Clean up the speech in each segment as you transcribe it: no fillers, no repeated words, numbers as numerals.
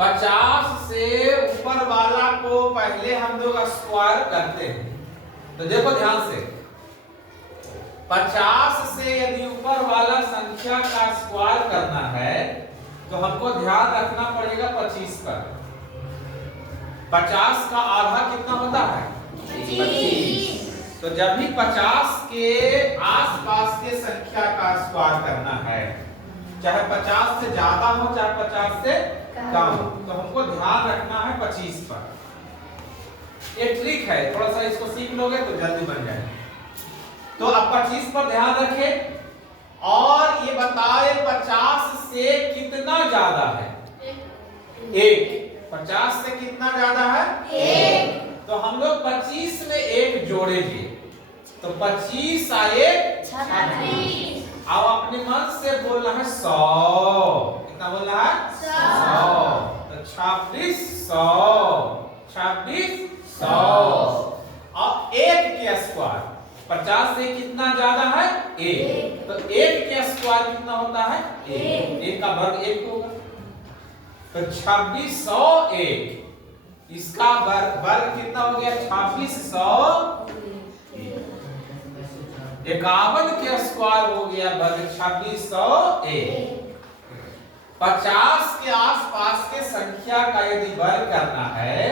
50 से ऊपर वाला को पहले हम लोग स्क्वायर करते हैं। तो देखो ध्यान से, 50 से यदि ऊपर वाला संख्या का स्क्वायर करना है तो हमको ध्यान रखना पड़ेगा 25 पर। 50 का आधा कितना होता है? 25। तो जब भी 50 के आसपास के संख्या का स्क्वायर करना है, चाहे 50 से ज्यादा हो चाहे 50 से कम हो, तो हमको ध्यान रखना है 25 पर। एक ट्रिक है, थोड़ा सा इसको सीख लोगे तो जल्दी बन जाएगा। तो अब 25 पर ध्यान रखें और ये बताए 50 से कितना ज्यादा है? 1। 50 से कितना ज्यादा है? 1। तो हम लोग 25 में 1 जोड़ेंगे तो 25 आए 26। अब अपने मन से बोलना है 100। कितना बोलना है? 100। तो 2600, 2600। और 1 के स्क्वायर 50 से कितना ज्यादा है? 1। तो 1 के स्क्वायर कितना होता है? 1। 1 का वर्ग 1 होगा। तो 2601, इसका वर्ग कितना हो गया? 2600। 51 के स्क्वायर हो गया वर्ग 2601। 50 के आसपास के संख्या का यदि वर्ग करना है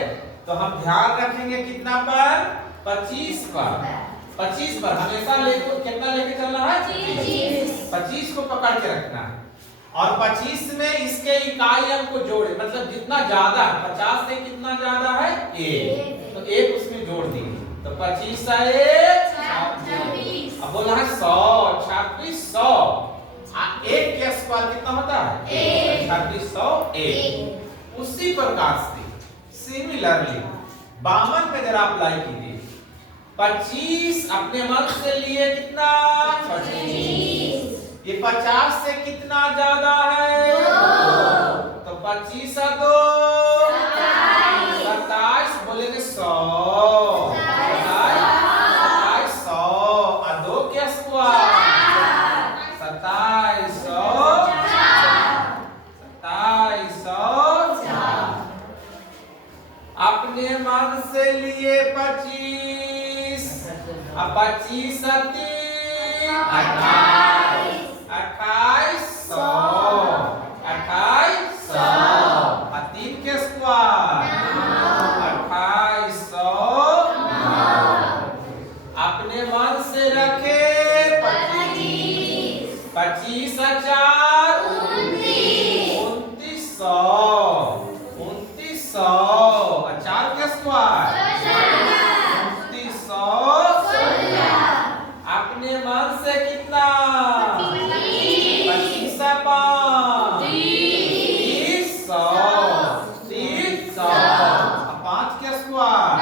तो हम ध्यान रखेंगे कितना पर? 25 पर। 25 पर हमेशा कितना लेके चलना है? 25 को पकड़ के रखना है। और 25 में इसके इकाई अंक को जोड़े, मतलब जितना ज्यादा है 50 से कितना ज्यादा है? 1। तो 1 उसमें जोड़ दिए तो 25 आए 26। अब बोला है 100, 2600। 1 के स्क्वायर कितना होता है? 2601। उसी प्रकार से सिमिलरली 52 पे जरा अप्लाई कीजिए। 25 अपने मन से लिए कितना? 25। ये 50 से कितना ज्यादा है? 2। तो 25 और 2 27। बोलेंगे 100। 27 100 और 2 के स्क्वायर 2700। 2700 अपने मन से लिए 25। अब 25 और 3 28। 2800। 2800 और 3 के स्क्वायर 2800। अपने मन से रखे 25। 25 और 4 2900। 2900 और 4 के स्क्वायर 2900। अपने मन से कितना? 25 और 5 3000। 3000 और 5 के स्क्वायर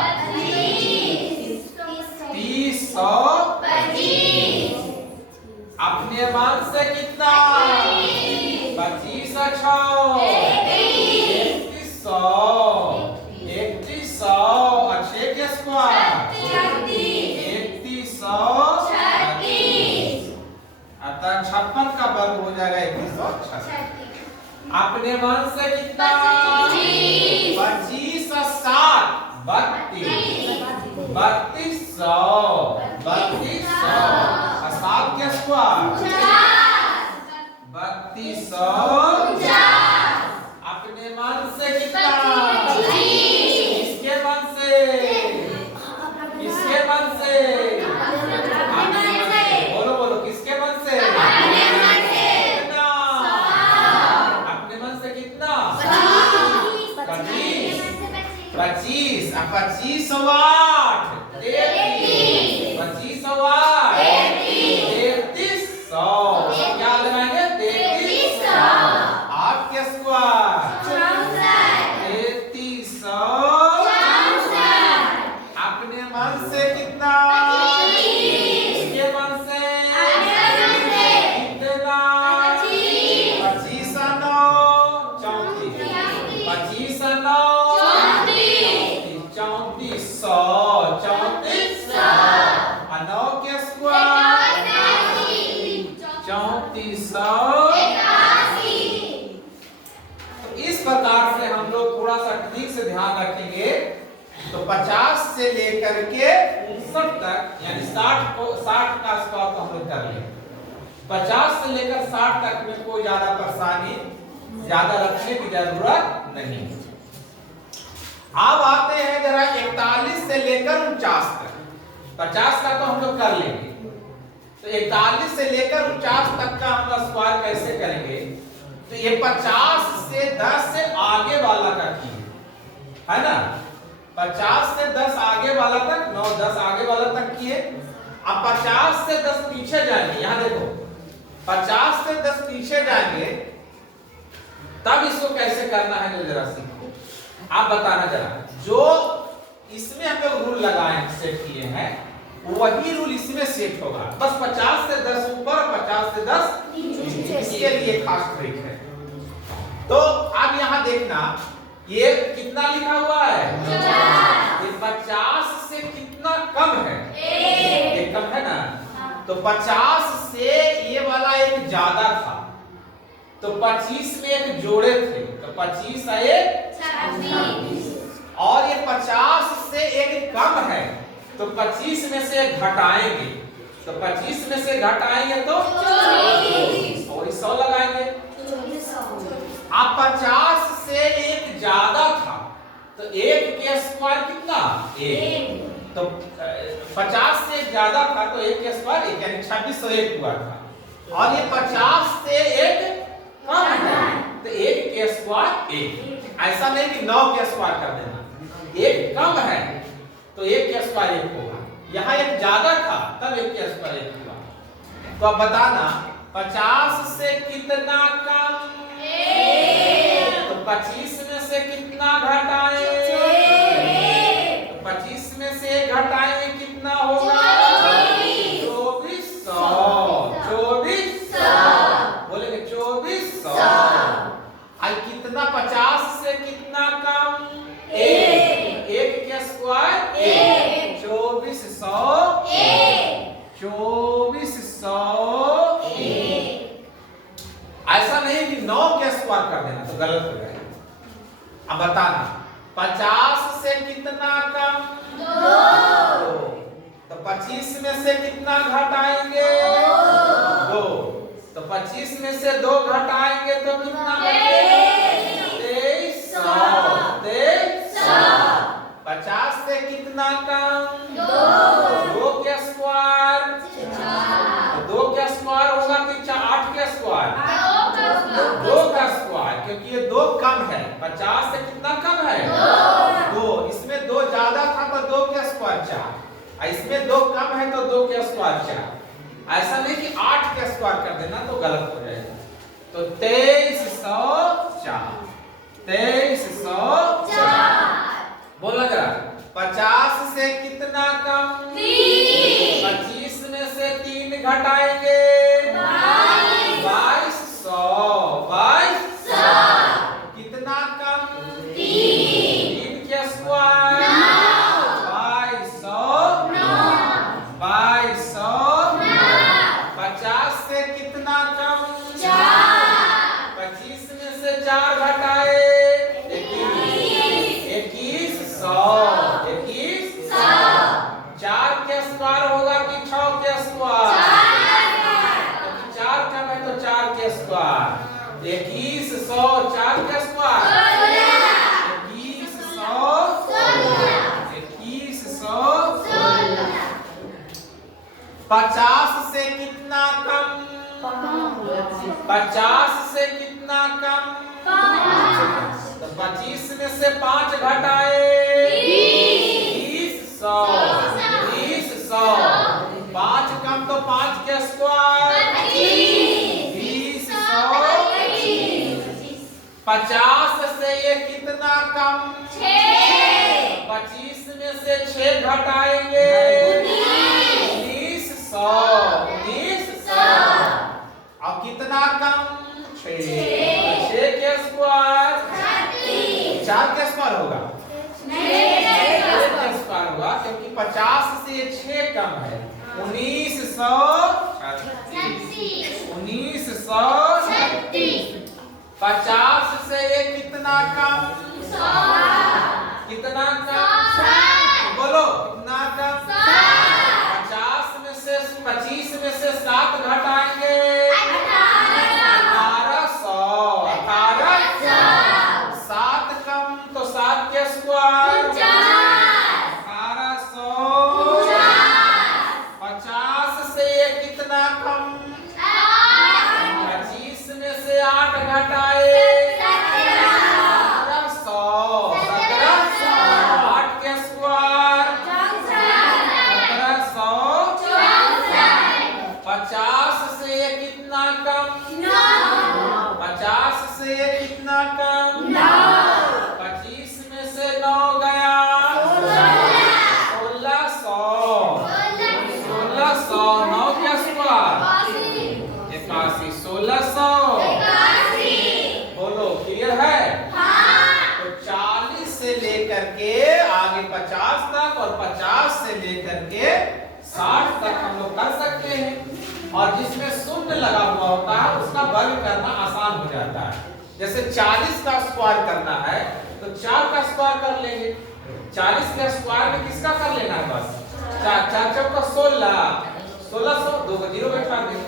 3000। अपने मन से कितना? 25 और 6 3100। 3100 और 6 के स्क्वायर 3100। अतः 56 का वर्ग हो जाएगा 3136। अपने मन से कितना? 25 और 7 32। 3200। 3200 और 7 के स्क्वायर 3200। अपने मन से कितना? किसके मन से? किसके मन से? बोलो बोलो, किसके मन से? कितना? अपने मन से कितना? 25। 25 और 25 और 8 33। 25 और 8 3300। क्या लगाएंगे? 3300। 8 के स्क्वायर 3300। अपने मन से कितना? किसके मन से? कितना? 25 और 9 34। 25 और 9 3400। 3400 और 9 के स्क्वायर 3400। तो इस प्रकार से हम लोग थोड़ा सा ठीक से ध्यान रखेंगे तो 50 से लेकर के 59 तक यानी 60 का स्क्वायर तो हम लोग कर लेंगे। 50 से लेकर 60 तक में कोई ज्यादा परेशानी ज्यादा रखने की जरूरत नहीं। अब आते हैं जरा 41 से लेकर 49 तक। 50 का तो हम लोग कर लेंगे, तो 41 से लेकर 49 तक का हम स्क्वायर कैसे करेंगे? तो ये 50 से 10 से आगे वाला का किए है ना, 50 से 10 आगे वाला तक, 9 10 आगे वाला तक किए। अब 50 से 10 पीछे जाएंगे, यहां देखो 50 से 10 पीछे जाएंगे तब इसको कैसे करना है जरा सीखो। आप बताना जरा, जो इसमें हम लोग रूल लगाए सेट किए हैं वही रूल इसमें सेट होगा, बस 50 से 10 ऊपर 50 से 10 नीचे, इसके लिए खास ट्रिक है। तो अब यहां देखना ये कितना लिखा हुआ है, ये 50 से कितना कम है, ये कम है ना, तो 50 से ये वाला एक ज्यादा था तो 25 में एक जोड़े थे तो 25 है 26 और ये 50 से एक कम है तो 25 में से घटाएंगे तो 25 में से घटाएंगे तो 24 और 100 लगाएंगे। अब 50 से एक ज्यादा था तो एक के स्क्वायर कितना 1, तो 50 से ज्यादा था तो एक के स्क्वायर 1 यानी 2601 हुआ था। और ये 50 से एक कम है तो एक के स्क्वायर 1, ऐसा नहीं कि 9 के स्क्वायर कर देना, एक कम है तो एक के स्क्वायर 1 होगा, यहाँ एक ज्यादा था तब एक के स्क्वायर 1 हुआ। तो अब बताना 50 से कितना कम 1, तो 25 में से कितना घटाएं, तो 25 में से घटाएंगे कितना होगा 2400 बोलेंगे 2400। आई कितना 50 से कितना कम 1 के स्क्वायर 2400 ऐसा नहीं कि 9 के स्क्वायर कर देना तो गलत हो जाएगा। अब बताना 50 से कितना कम 2, तो 25 में से कितना घटाएंगे 2, तो 25 में से 2 घटाएंगे तो कितना बचेगा 2300। 50 से कितना कम 2 के स्क्वायर 2 के स्क्वायर होगा कि 8 के स्क्वायर 2 का स्क्वायर, क्योंकि ये 2 कम है, 50 से कितना कम है 2, इसमें 2 ज्यादा था तो 2 के स्क्वायर 4, इसमें 2 कम है तो 2 के स्क्वायर 4, ऐसा नहीं कि 8 के स्क्वायर कर देना तो गलत हो जाएगा। तो 2304 बोलना जरा 50 से कितना कम 3, 25 में से 3 घटाएंगे 2200 कितना कम 3 के स्क्वायर 2200 50 से कितना कम 4, 25 में से 4 घटाए 2100 4 के स्क्वायर होगा कि 6 के स्क्वायर, क्योंकि 4 कम है तो 4 के स्क्वायर 2100 4 के स्क्वायर 2100 50 से कितना कम 50 से कितना कम 25 में से 5 घटाए 2000 5 कम तो 5 के स्क्वायर 2000 50 से ये कितना कम 25 में से 6 घटाएंगे 1900 अब कितना कम 6 के स्क्वायर 4 के स्क्वायर होगा क्योंकि 50 से 6 कम है 1900 50 से ये कितना कम? 100। कितना कम? बोलो कितना कम? 50 में से 25 में से 7 घटाएंगे 1800। 7 कम तो 7 के स्क्वायर 1800। 50 से ये कितना कम? 25 में से 8 घटाए 1700। 8 के स्क्वायर 1700। 50 से ये कितना कम? 50 से ये कितना कम? 25 में से 9 गया 1600। 1600। 9 के स्क्वायर 81। 1600। बोलो क्लियर है? तो 40 से लेकर के आगे 50 तक और 50 से लेकर के 60 तक हम लोग कर सकते हैं। और जिसमें शून्य लगा हुआ होता है उसका वर्ग करना आसान हो जाता है। जैसे 40 का स्क्वायर करना है तो 4 का स्क्वायर कर लेंगे। 40 का स्क्वायर में किसका कर लेना है? बस 4 4 चौका 16। 1600। 2 को 0 बैठा देंगे।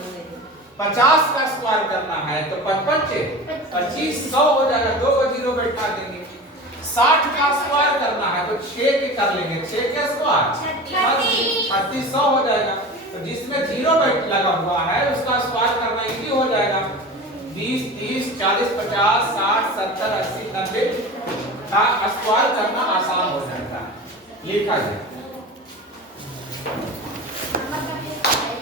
50 का स्क्वायर करना है तो 55 2500 हो जाएगा। 2 को 0 बैठा देंगे। 60 का स्क्वायर करना है तो 6 के कर लेंगे। 6 के स्क्वायर 3600 हो जाएगा। तो जिसमें 0 लगा हुआ है उसका स्क्वायर करना इजी हो जाएगा। 20 30 40 50 60 70 80 90 का स्क्वायर करना आसान हो जाएगा। लिखा जाए